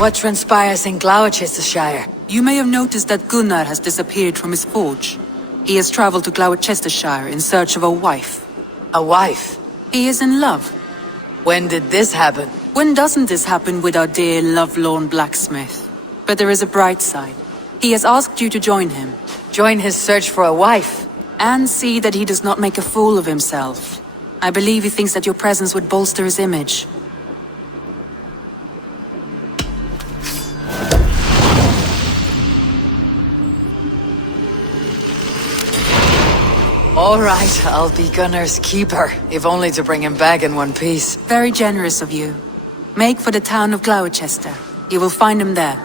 What transpires in Gloucestershire? You may have noticed that Gunnar has disappeared from his forge. He has traveled to Gloucestershire in search of a wife. A wife? He is in love. When did this happen? When doesn't this happen with our dear lovelorn blacksmith? But there is a bright side. He has asked you to join him. Join his search for a wife? And see that he does not make a fool of himself. I believe he thinks that your presence would bolster his image. All right, I'll be Gunnar's keeper, if only to bring him back in one piece. Very generous of you. Make for the town of Gloucester. You will find him there.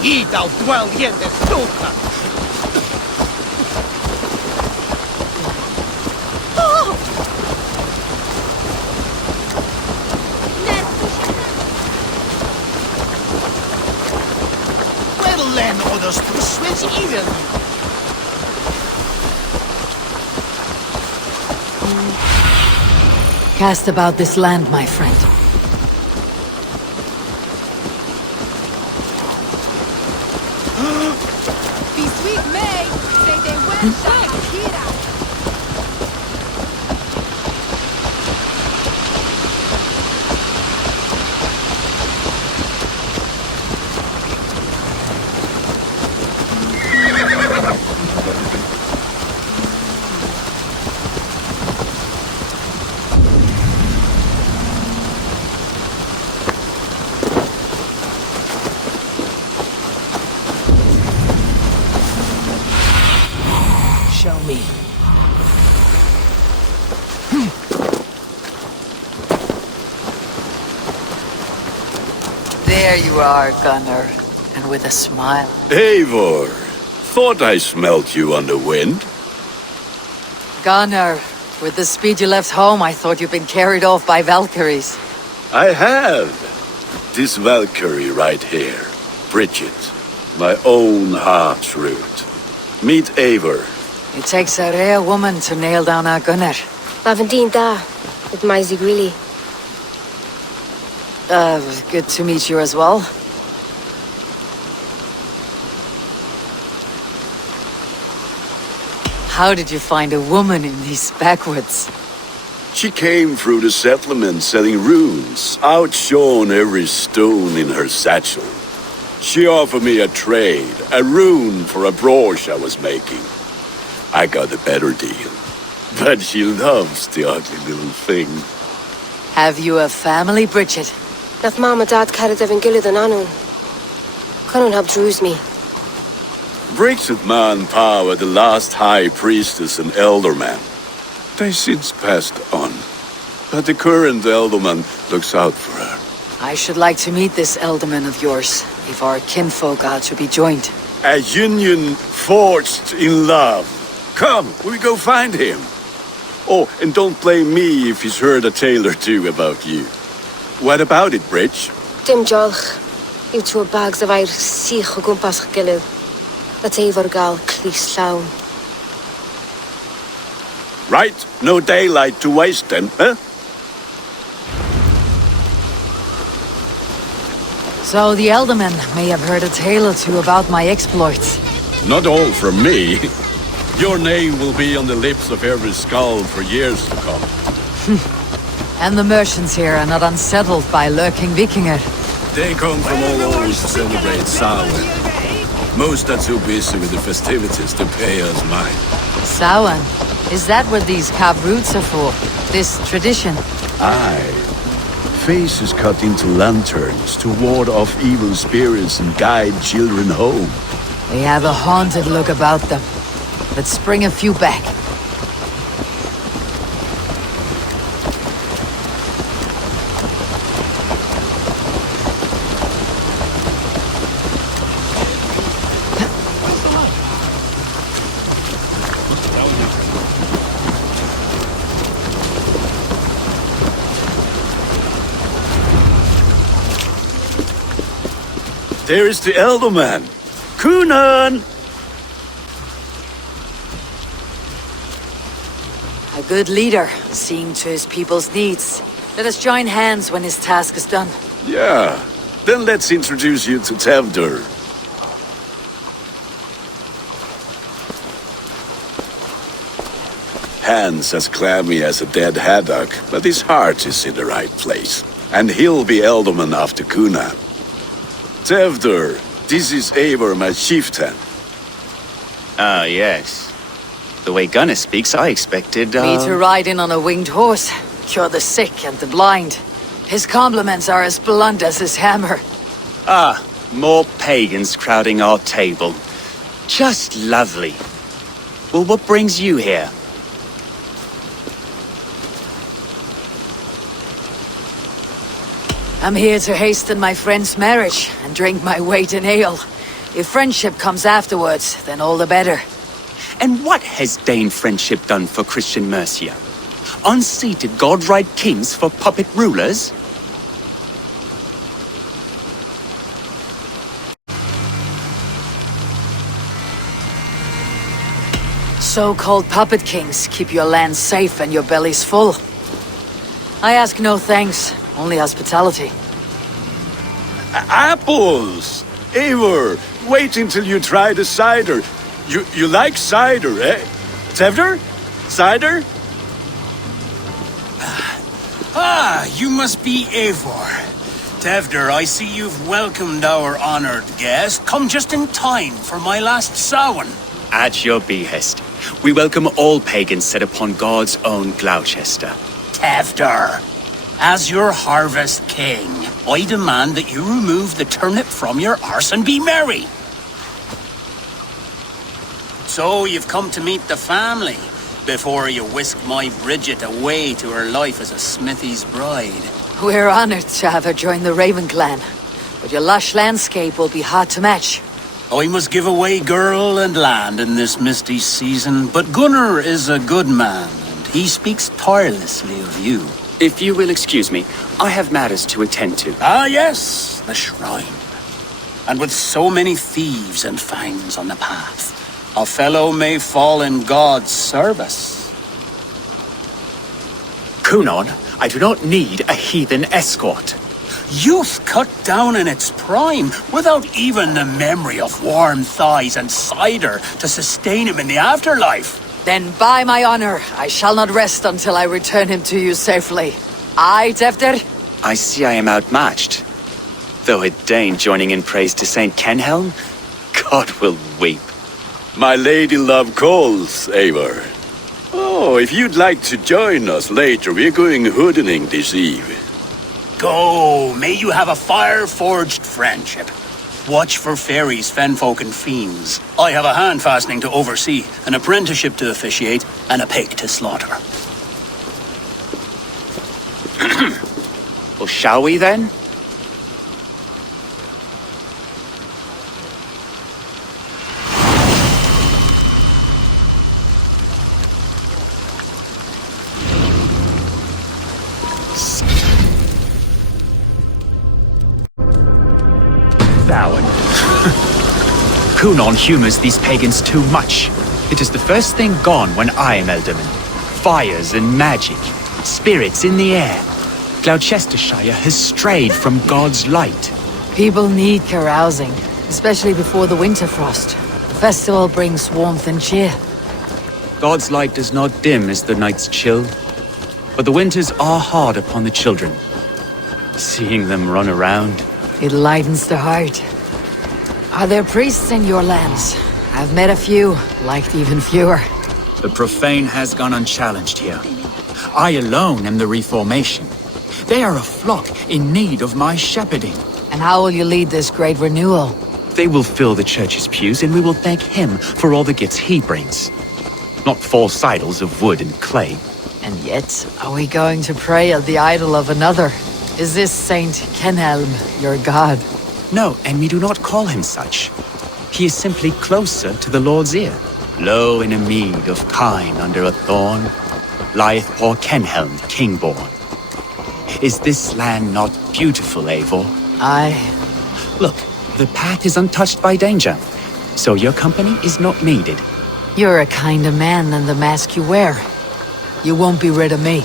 TEWDWR stuka! Wedlen others to switch even. Cast about this land, my friend. Show me. There you are, Gunnar, and with a smile. Eivor, thought I smelt you on the wind. Gunnar, with the speed you left home, I thought you'd been carried off by Valkyries. I have. This Valkyrie right here, Bridget, my own heart's root. Meet Eivor. It takes a rare woman to nail down our Gunnar. Lavendinta, with my Zigrili. Good to meet you as well. How did you find a woman in these backwoods? She came through the settlement selling runes, outshone every stone in her satchel. She offered me a trade, a rune for a brooch I was making. I got a better deal. But she loves the ugly little thing. Have you a family, Bridget? Nath Mom and Dad carried Evan Gillid and Anun. Cannon have drews me. Bridget Man Pa were the last high priestess and elderman. They since passed on. But the current elderman looks out for her. I should like to meet this elderman of yours, if our kinfolk are to be joined. A union forged in love. Come, we go find him. Oh, and don't blame me if he's heard a tale or two about you. What about it, Bridge? Dim Jolch. You two bags of air sich o gwmpas Gillid. That's Eivor gal clis llawn. Right, no daylight to waste then, huh? So the elderman may have heard a tale or two about my exploits. Not all from me. Your name will be on the lips of every skull for years to come. And the merchants here are not unsettled by lurking Vikinger. They come from all over to celebrate Samhain. Most are too busy with the festivities to pay us mind. Samhain? Is that what these carved roots are for? This tradition? Aye. Faces cut into lanterns to ward off evil spirits and guide children home. They have a haunted look about them. Let's bring a few back. There is the elderman. Kunan! A good leader, seeing to his people's needs. Let us join hands when his task is done. Yeah. Then let's introduce you to TEWDWR. Hands as clammy as a dead haddock, but his heart is in the right place. And he'll be elderman after Kunan. TEWDWR, this is Eivor, my chieftain. Ah, yes. The way Gunnar speaks, I expected, Me to ride in on a winged horse, cure the sick and the blind. His compliments are as blunt as his hammer. Ah, more pagans crowding our table. Just lovely. Well, what brings you here? I'm here to hasten my friend's marriage and drink my weight in ale. If friendship comes afterwards, then all the better. And what has Dane friendship done for Christian Mercia? Unseated godright kings for puppet rulers? So-called puppet kings keep your land safe and your bellies full. I ask no thanks, only hospitality. Apples! Eivor, wait until you try the cider. You like cider, eh? TEWDWR? Cider? Ah, you must be Eivor. TEWDWR, I see you've welcomed our honored guest. Come just in time for my last Samhain. At your behest. We welcome all pagans set upon God's own Gloucester. TEWDWR, as your harvest king, I demand that you remove the turnip from your arse and be merry. So you've come to meet the family before you whisk my Bridget away to her life as a smithy's bride. We're honored to have her join the Raven clan, but your lush landscape will be hard to match. I must give away girl and land in this misty season, but Gunnar is a good man, and he speaks tirelessly of you. If you will excuse me, I have matters to attend to. Ah, yes, the shrine. And with so many thieves and fangs on the path, a fellow may fall in God's service. Kunon, I do not need a heathen escort. Youth cut down in its prime, without even the memory of warm thighs and cider to sustain him in the afterlife. Then by my honor, I shall not rest until I return him to you safely. Aye, TEWDWR? I see I am outmatched. Though a Dane joining in praise to Saint Kenhelm, God will weep. My lady love calls, Eivor. Oh, if you'd like to join us later, we're going hoodening this eve. Go, may you have a fire-forged friendship. Watch for fairies, fenfolk, and fiends. I have a hand fastening to oversee, an apprenticeship to officiate, and a pig to slaughter. Well, shall we then? Cunon humors these pagans too much. It is the first thing gone when I am Elderman. Fires and magic, spirits in the air. Gloucestershire has strayed from God's light. People need carousing, especially before the winter frost. The festival brings warmth and cheer. God's light does not dim as the nights chill, but the winters are hard upon the children. Seeing them run around. It lightens the heart. Are there priests in your lands? I've met a few, liked even fewer. The profane has gone unchallenged here. I alone am the reformation. They are a flock in need of my shepherding. And how will you lead this great renewal? They will fill the church's pews, and we will thank him for all the gifts he brings. Not false idols of wood and clay. And yet, are we going to pray at the idol of another? Is this Saint Kenelm your god? No, and we do not call him such. He is simply closer to the Lord's ear. Low in a mead of kine under a thorn, lieth poor Kenhelm, king-born. Is this land not beautiful, Eivor? Aye. Look, the path is untouched by danger, so your company is not needed. You're a kinder man than the mask you wear. You won't be rid of me.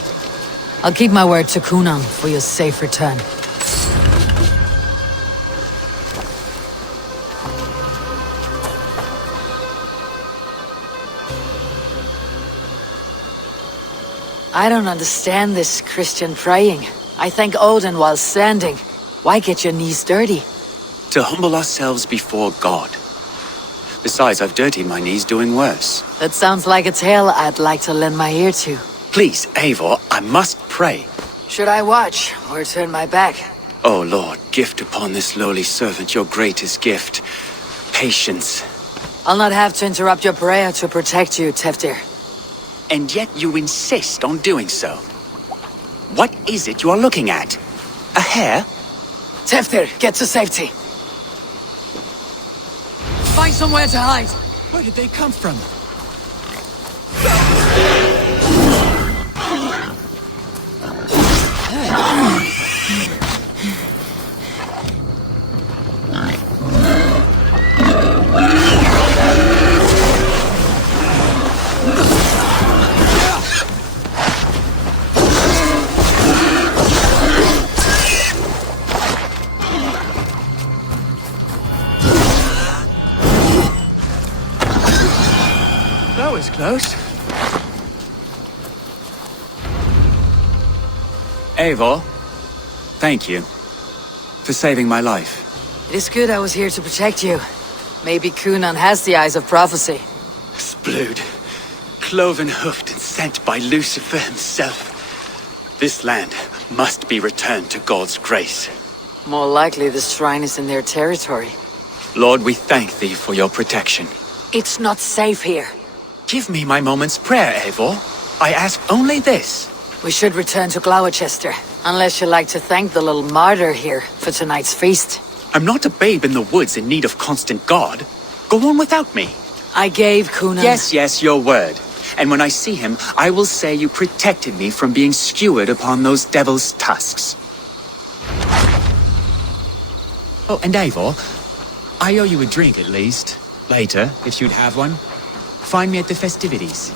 I'll keep my word to Cunon for your safe return. I don't understand this Christian praying. I thank Odin while standing. Why get your knees dirty? To humble ourselves before God. Besides, I've dirtied my knees doing worse. That sounds like a tale I'd like to lend my ear to. Please, Eivor, I must pray. Should I watch, or turn my back? O Lord, gift upon this lowly servant your greatest gift. Patience. I'll not have to interrupt your prayer to protect you, TEWDWR. And yet you insist on doing so. What is it you are looking at? A hare? TEWDWR, get to safety. Find somewhere to hide. Where did they come from? That was close. Eivor, thank you for saving my life. It is good I was here to protect you. Maybe Cunon has the eyes of prophecy. Splood, cloven-hoofed and sent by Lucifer himself. This land must be returned to God's grace. More likely the shrine is in their territory. Lord, we thank thee for your protection. It's not safe here. Give me my moment's prayer, Eivor. I ask only this. We should return to Gloucester, unless you'd like to thank the little martyr here for tonight's feast. I'm not a babe in the woods in need of constant guard. Go on without me. I gave Cunon... Yes, your word. And when I see him, I will say you protected me from being skewered upon those devil's tusks. Oh, and Eivor, I owe you a drink at least. Later, if you'd have one. Find me at the festivities.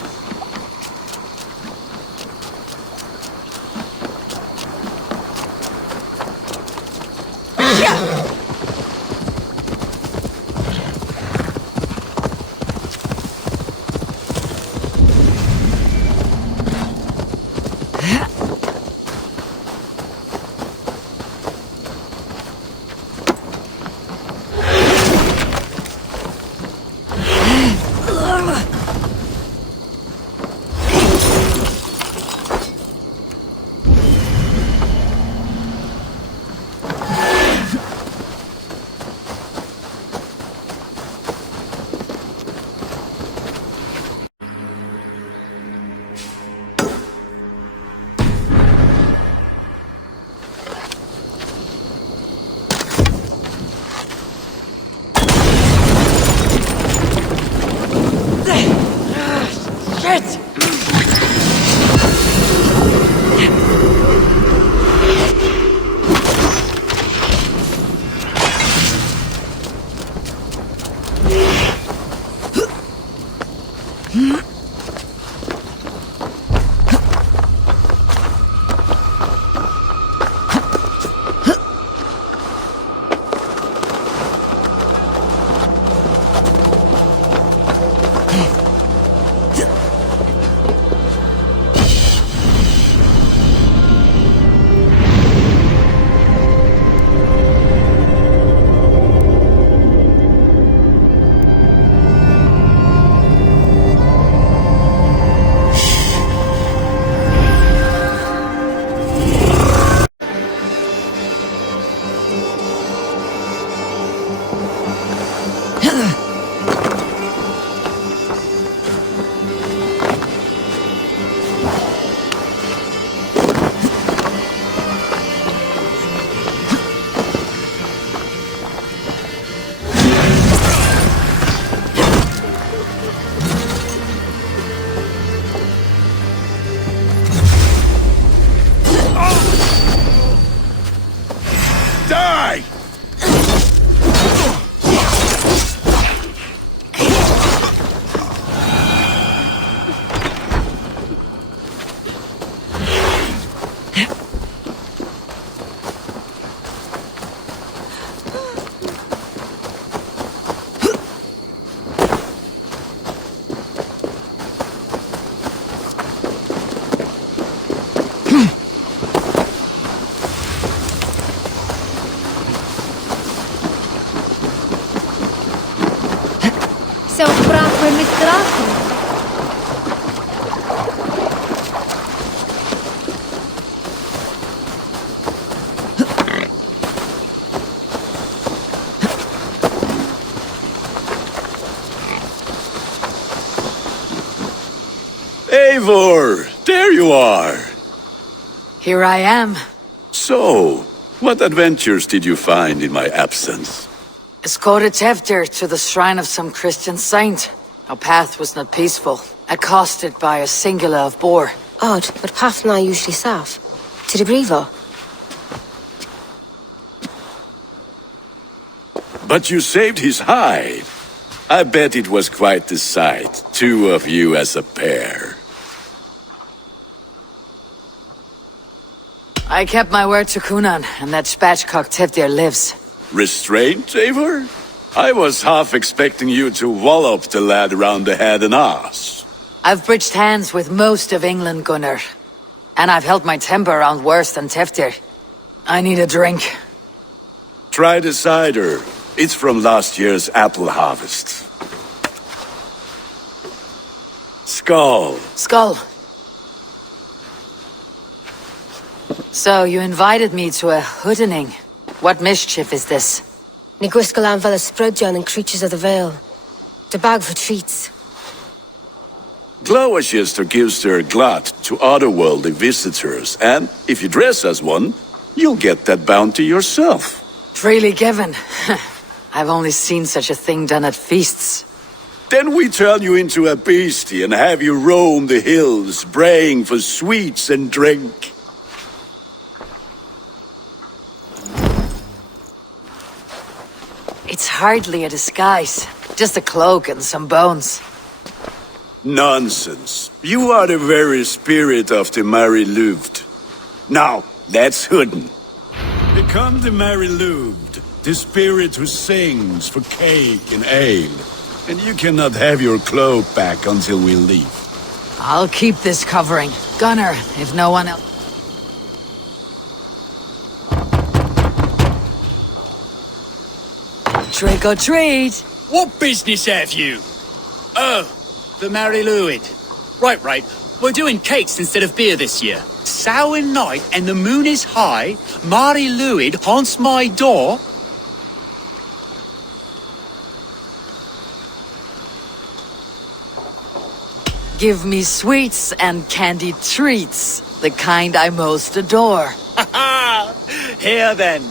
Eivor, there you are. Here I am. So, what adventures did you find in my absence? Escorted TEWDWR to the shrine of some Christian saint. Our path was not peaceful, accosted by a singular of boar. Odd, but path na usually safe. To the Brevo. But you saved his hide. I bet it was quite the sight, two of you as a pair. I kept my word to Cunan, and that spatchcock TEWDWR lives. Restraint, Eivor? I was half expecting you to wallop the lad around the head and ass. I've bridged hands with most of England, Gunnar. And I've held my temper around worse than TEWDWR. I need a drink. Try the cider. It's from last year's apple harvest. Skull. Skull. So, you invited me to a hoodening. What mischief is this? Ni gwisgalan fel ysbrydion and creatures of the Vale. The bag for treats. Glowachester gives their glut to otherworldly visitors, and if you dress as one, you'll get that bounty yourself. Freely given. I've only seen such a thing done at feasts. Then we turn you into a beastie and have you roam the hills, braying for sweets and drink. It's hardly a disguise. Just a cloak and some bones. Nonsense. You are the very spirit of the Mary Louved. Now, let's hooden. Become the Mary Louved, the spirit who sings for cake and ale. And you cannot have your cloak back until we leave. I'll keep this covering. Gunnar, if no one else... Trick or treat! What business have you? Oh, the Mary Lwyd. Right. We're doing cakes instead of beer this year. Sour night and the moon is high. Mary Lwyd haunts my door. Give me sweets and candied treats, the kind I most adore. Ha! Here then,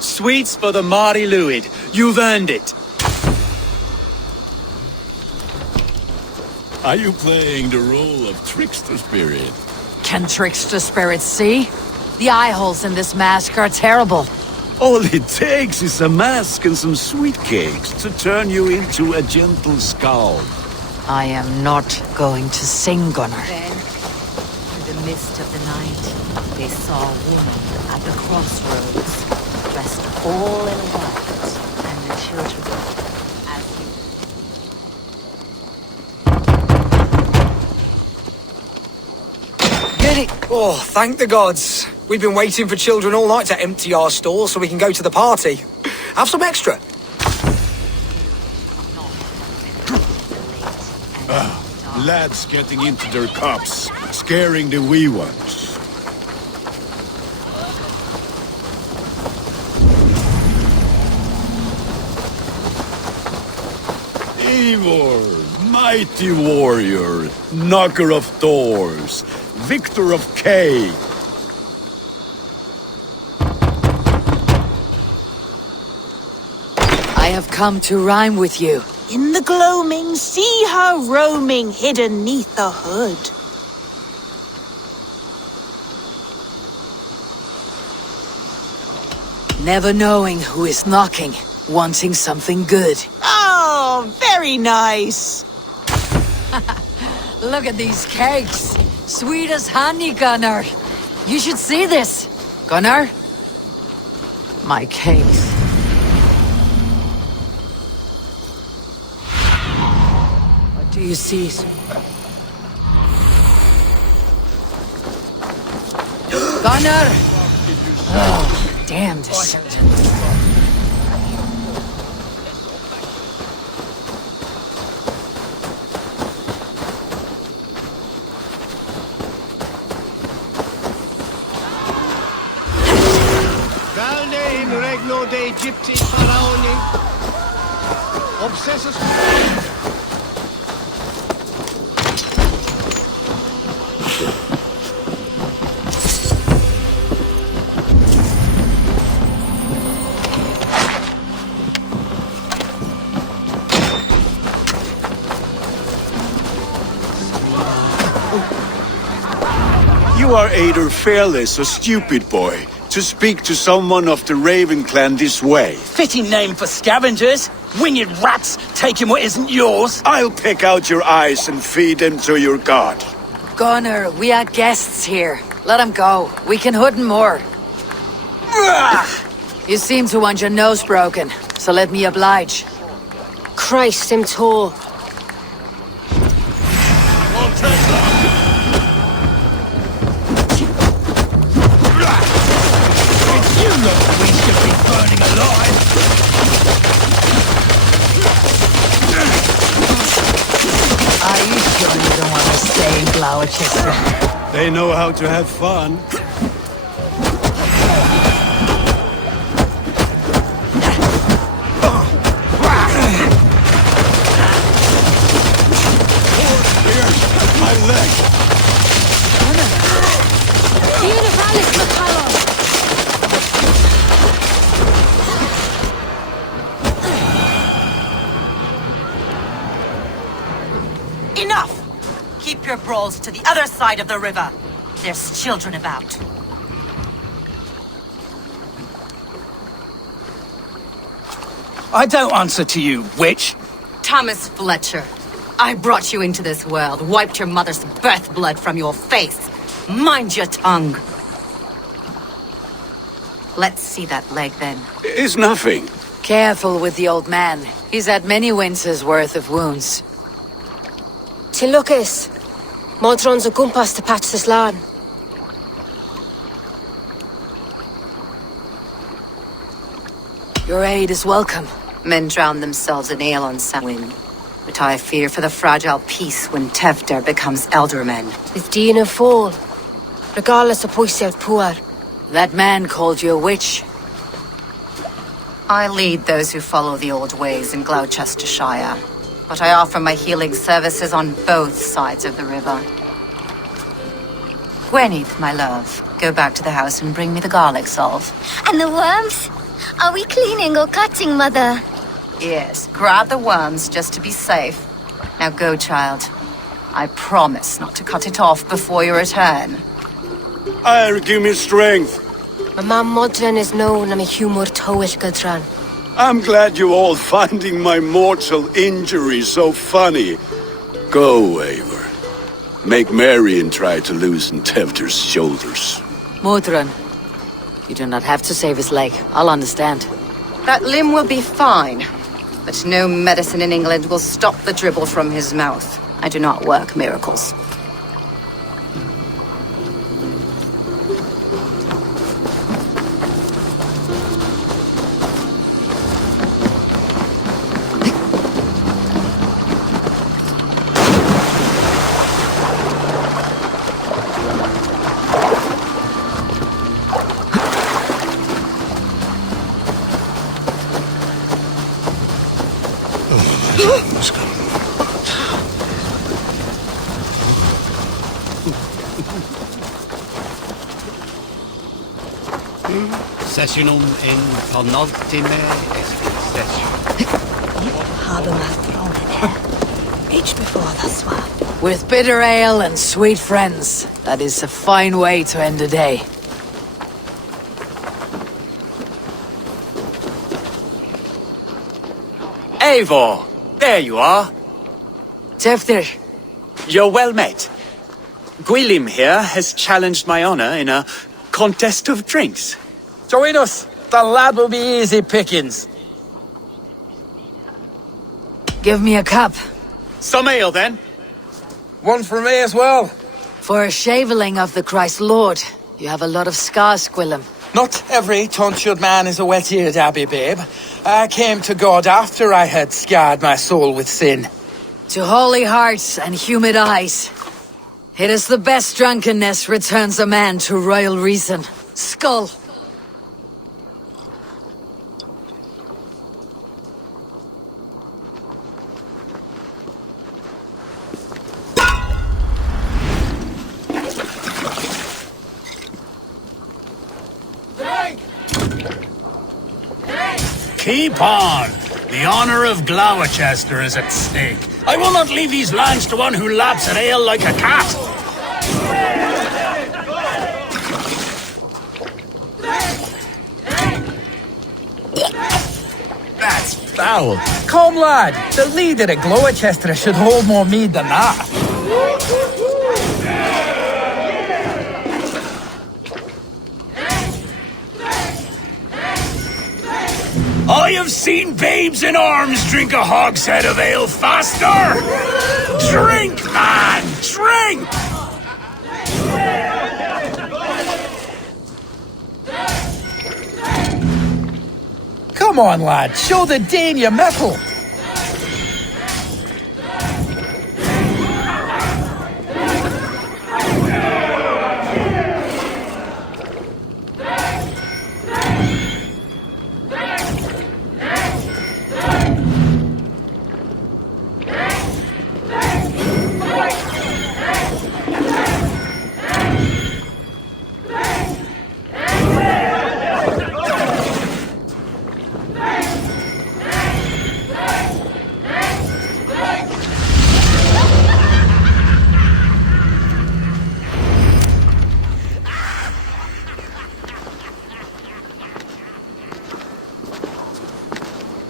sweets for the Mary Lwyd. You've earned it. Are you playing the role of trickster spirit? Can trickster spirits see? The eye holes in this mask are terrible. All it takes is a mask and some sweet cakes to turn you into a gentle skull. I am not going to sing, Gunnar. Then, through the mist of the night, they saw a woman at the crossroads, dressed all in white, and the children as Get it! Oh, thank the gods. We've been waiting for children all night to empty our stores so we can go to the party. Have some extra. Lads getting into their cups, scaring the wee ones. Eivor, mighty warrior, knocker of doors, victor of Kay. I have come to rhyme with you. In the gloaming, see her roaming hidden neath the hood. Never knowing who is knocking, wanting something good. Oh, very nice. Look at these cakes. Sweet as honey, Gunnar. You should see this. Gunnar? My cakes. What do you see? Gunnar! Oh, damn this. in regno de Egypti pharaoni. Obsessus. You are either fearless or stupid, boy, to speak to someone of the Raven clan this way. Fitting name for scavengers. Winged rats taking what isn't yours. I'll pick out your eyes and feed them to your god. Gunnar, we are guests here. Let him go. We can hood more. You seem to want your nose broken, so let me oblige. Christ, him tall. Are you sure you don't want to stay in Gloucester? They know how to have fun. My leg! Enough! Keep your brawls to the other side of the river. There's children about. I don't answer to you, witch. Thomas Fletcher, I brought you into this world, wiped your mother's birth blood from your face. Mind your tongue. Let's see that leg then. It's nothing. Careful with the old man. He's had many winters' worth of wounds. Tilukis. Modron's a gumpas to patch this land. Your aid is welcome. Men drown themselves in ale on Samhain. But I fear for the fragile peace when TEWDWR becomes eldermen. Is Dean a fool? Regardless of poisiad poor. That man called you a witch. I lead those who follow the old ways in Gloucestershire. But I offer my healing services on both sides of the river. Gweneth, my love, go back to the house and bring me the garlic salve. And the worms? Are we cleaning or cutting, Mother? Yes, grab the worms just to be safe. Now go, child. I promise not to cut it off before you return. Give me strength. My mam Modron is known am a humor towish gadran. I'm glad you're all finding my mortal injury so funny. Go, Eivor. Make merry and try to loosen TEWDWR's shoulders. Modron, you do not have to save his leg. I'll understand. That limb will be fine. But no medicine in England will stop the dribble from his mouth. I do not work miracles. Sessionum in penultime session. Habe mal thrown in Reach before the swamp. With bitter ale and sweet friends. That is a fine way to end a day. Eivor! There you are! TEWDWR. You're well met. Gwilym here has challenged my honor in a contest of drinks. Join us. The lad will be easy pickings. Give me a cup. Some ale, then. One for me as well. For a shaveling of the Christ Lord, you have a lot of scars, Gwilym. Not every tonsured man is a wet-eared abbey, babe. I came to God after I had scarred my soul with sin. To holy hearts and humid eyes. It is the best drunkenness returns a man to royal reason. Skull! Keep on. The honor of Gloucester is at stake. I will not leave these lands to one who laps at ale like a cat. That's foul. Come, lad. The leader of Gloucester should hold more mead than that. I have seen babes in arms drink a hogshead of ale faster! Drink, man! Drink! Come on, lad. Show the Dane your mettle.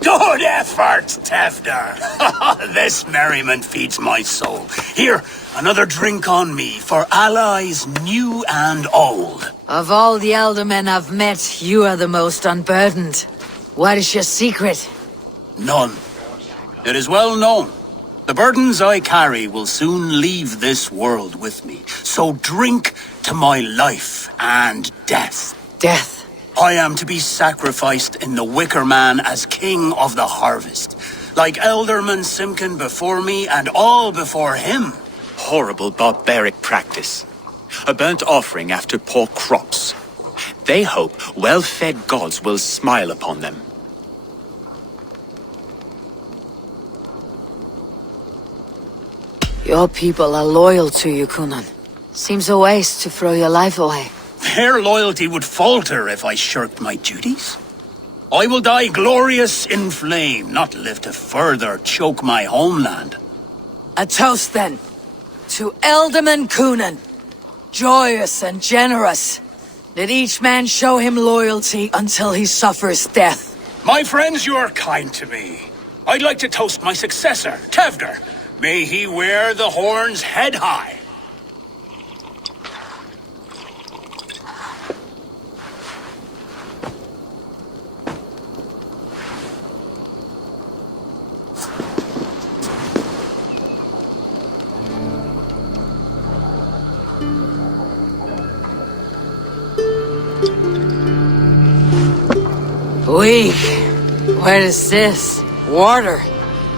Good effort, TEWDWR. This merriment feeds my soul. Here, another drink on me for allies new and old. Of all the aldermen I've met, you are the most unburdened. What is your secret? None. It is well known. The burdens I carry will soon leave this world with me. So drink to my life and death. Death? I am to be sacrificed in the Wicker Man as king of the harvest. Like Elderman Simkin before me and all before him. Horrible barbaric practice. A burnt offering after poor crops. They hope well-fed gods will smile upon them. Your people are loyal to you, Kunan. Seems a waste to throw your life away. Their loyalty would falter if I shirked my duties. I will die glorious in flame, not live to further choke my homeland. A toast, then, to Elderman Kunan. Joyous and generous. Let each man show him loyalty until he suffers death. My friends, you are kind to me. I'd like to toast my successor, TEWDWR. May he wear the horns head high. Weak. What is this? Water.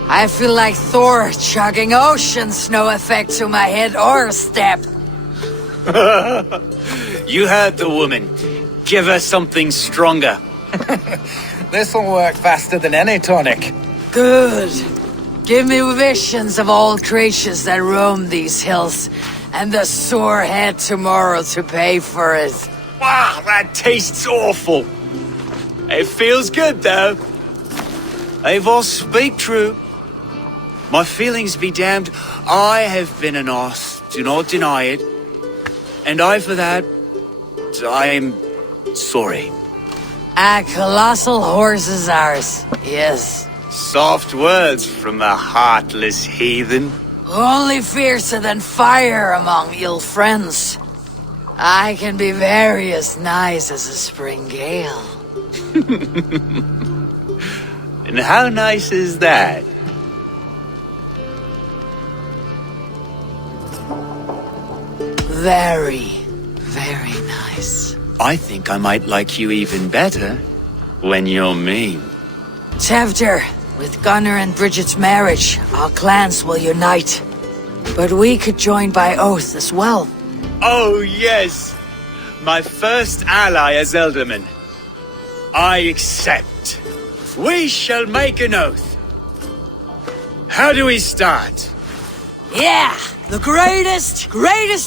I feel like Thor chugging oceans. No effect to my head or step. You heard the woman. Give her something stronger. This'll work faster than any tonic. Good. Give me visions of all creatures that roam these hills, and the sore head tomorrow to pay for it. Wow, that tastes awful. It feels good, though. Eivor, speak true. My feelings be damned. I have been an arse, do not deny it. And I, for that, I am sorry. A colossal horse is ours, yes. Soft words from a heartless heathen. Only fiercer than fire among ill friends. I can be very as nice as a spring gale. And how nice is that? Very, very nice. I think I might like you even better when you're mean. TEWDWR, with Gunnar and Bridget's marriage, our clans will unite. But we could join by oath as well. Oh, yes. My first ally as Elderman. I accept. We shall make an oath. How do we start? Yeah! The greatest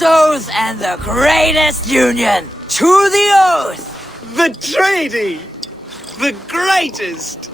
oath and the greatest union! To the oath! The treaty! The greatest!